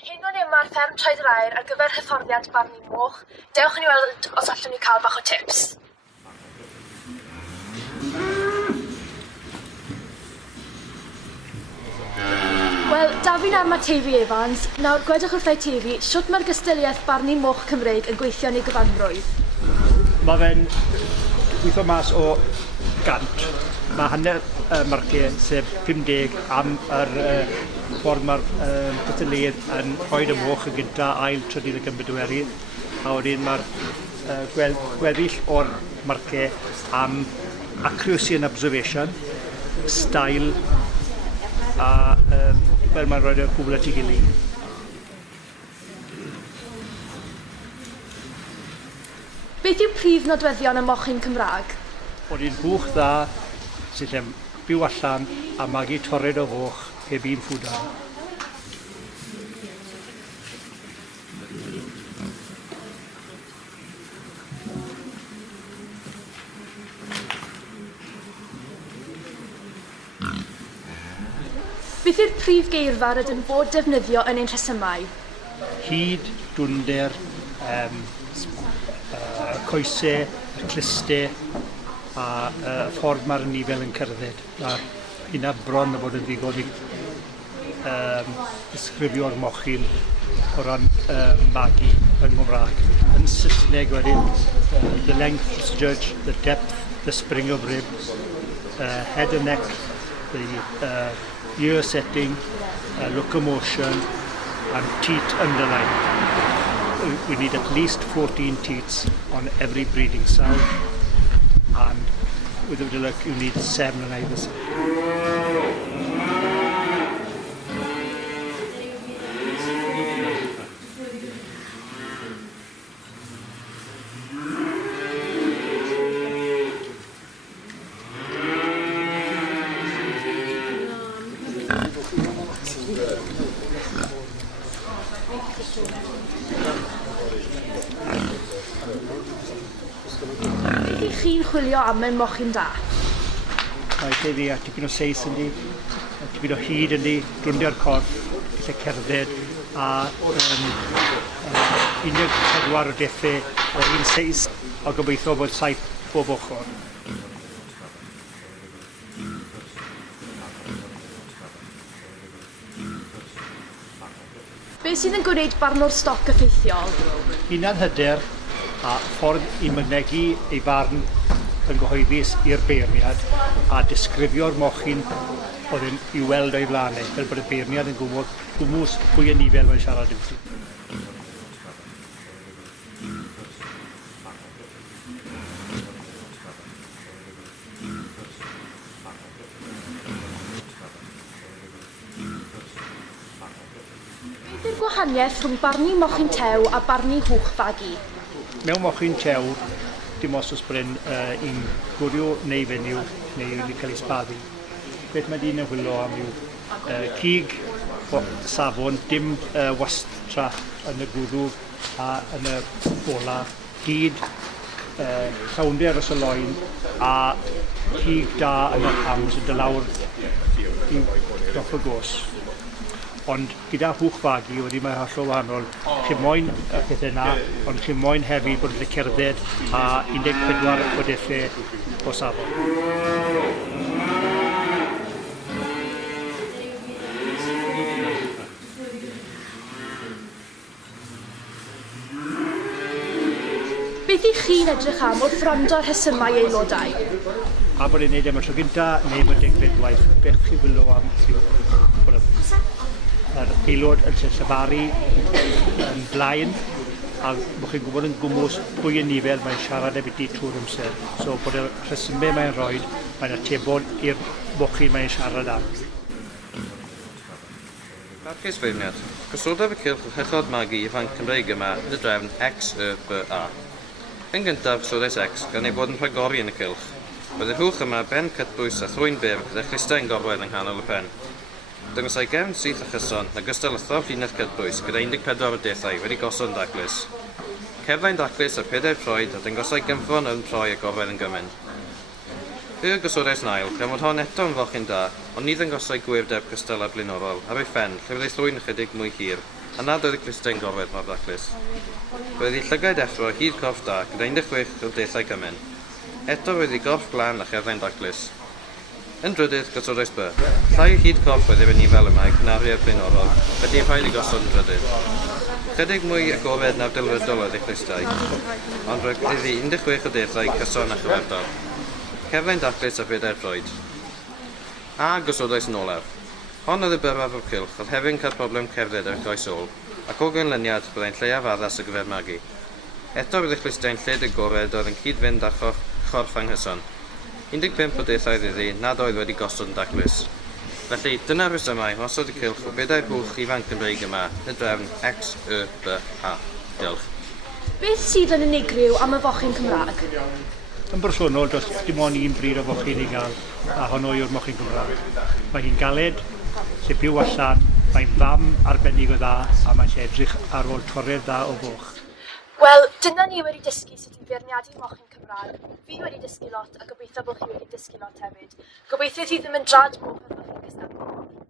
Hyn o'n yma'r fferm Troed yr Aur ar gyfer hyfforddiant Barnu Moch. Dewch i ni weld os allwn ni cael bach o tips. Wel, da fi'n arma Teifi Evans. Nawr, gwedwch wrthai Teifi, siwt mae'r cystadleuaeth Barnu Moch Cymreig yn gweithio yn ei gyfanrwydd? Mae fe'n gweithio mas o 100. Mae hanner marciau, sef 50 am yr ffordd mae'r cystadleuaeth yn rhoi y moch yn gynta ail trydydd y gynbydweru. A wedyn mae'r gweddill o'r marciau am accuracy and observation, style, a fel mae'n rhoi y cwbl at ei gilydd. Beth yw prif nodweddion y mochyn Cymraeg? Bod hi'n bwch dda sydd yn byw allan a magu torred o foch heb un ffwdan. Beth yw'r prif geirfa rydyn bod defnyddio yn ein rhesymau? Hyd, dwnder, coesau, clustau a ffordd mae'r nifel yn cerdded. Mae hynna bron a bod yn ddigon i ysgrifio'r mochyn o ran magu yng Nghymraeg. Yn Saesneg wedyn, the length is judged, the depth, the spring of ribs, head and neck, the ear setting, locomotion and teat underline. We need at least 14 teats on every breeding sow, and with a bit of luck you need 7 on either side. Beth ych chi'n chwilio am mewn mochyn da? Mae Teifi a tipyn o seis yndi, tipyn o hyd yndi, drwndio'r corff, gallu cerdded a 14 o deffau o'r un seis a gobeithio bod 7 bob ochr. Beth sydd yn gwneud barnwr stoc effeithiol? Hunan hyder a ffordd i mynegu ei farn yn gyhoeddus i'r beirniad a disgrifio'r mochyn oedd yn i'w weld o'i flanau, fel bod y beirniad yn gwmws pwy yn nifel mae'n siarad yw. Beth yw'r gwahaniaeth rhwng barnu mochyn tew a barnu hwch fagu? Mewn mochyn tew, dim os oes bod un gwrio neu fenyw neu wedi cael ei sbaddu. Beth mae dyn yn hwylo am yw cig o safon, dim wastra yn y gwrw a yn y bola, hyd, llawnder os y loen a cig da yn y hams yn dylawr i doff y gos. Ond gyda hwch fagu wedi mae hollol wahanol. Chi moyn y peth yna, ond chi moyn hefyd bod wedi cerdded a 14 o deffau o safon. Beth ych chi'n edrych am wrth wrando'r rhesymau aelodau? A bod e'n neud am y tro gyntaf neu bod degfedwaith, beth chi wylo am yw bod yr aelod yn llefaru yn blaen a bod chi'n gwybod yn gwmws pwy yn nifel mae'n siarad ebyti trwy'r amser. So bod y rhesymau mae'n rhoi, mae'n atebol i'r mochyn mae'n siarad am. Barcus feirniad. Gosodaf y cylch hychod magu ifanc Cymreig yma yn y drefn X.F.I. Yn gyntaf, sodais X, gan ei bod yn rhagori yn y cylch. Bydd y hwch yma ben cytbwys a thrwyn byr gyda chlistau yn gorwedd yng nghanol y pen. Dangosai gefn syth a chyson na gystadleuaethol llinell cydbwys gyda 14 o dethau wedi gosod yn daclus. Cefnau'n daclus a 4 troed a dangosai gymffon yn troi a gorwedd yn gymyn. Bydd y gosodais nail, gan fod hon eto yn fochyn da, ond ni ddangosai gwyrdeb cystadlau blaenorol ar ei ffen lle bydd ei thrwyn ychydig mwy hir a nad oedd y clustau'n gorfod mor ddaclus. Roedd ei llygaid effro hyd corff da gyda 16 gildaethau cymen. Eto roedd ei gorff glan a cherddau'n daclus. Yn drydydd, gosodais B. Llai hyd corff oedd ei fel yma i cynariad blaenorol, felly rhaid i gosod yn drydydd. Chydig mwy agored na'r delfrydol oedd ei clustau, ond roedd iddi 16 gildaethau cyson a chyferdol. Cerddau'n daclus a bedair ffroed. A gosodais yn olaf. Hon oedd y byrfaf o'r cylch, oedd hefyd cael problem cerdded ar goes ôl, ac o ganlyniad byddai'n lleiaf addas y gyfer magu. Eto bydd y clustau'n lled agored oedd yn cyd-fynd â chorff anghyson. 15 o deithau iddi nad oedd wedi gosod yn daclus. Felly, dyna'r resymau osod y cylch o bedair bwch ifanc Cymreig yma y drefn X.F.I. Diolch. Beth sydd yn unigryw am y fochyn Cymraeg? Yn bersonol, does dim ond un bryd o fochyn i gael, a honno yw'r mochyn Cymraeg. Mae hi'n galed, sy'n byw allan, mae'n fam arbennig o dda, a mae'n edrych ar ôl torredd dda o foch. Wel, dyna ni wedi dysgu sut i feirniadu mochyn Cymraeg. Fi wedi dysgu lot a gobeithio bod chi wedi dysgu lot hefyd. Gobeithio chi ddim yn drad moch ar mochyn cystadleuaeth.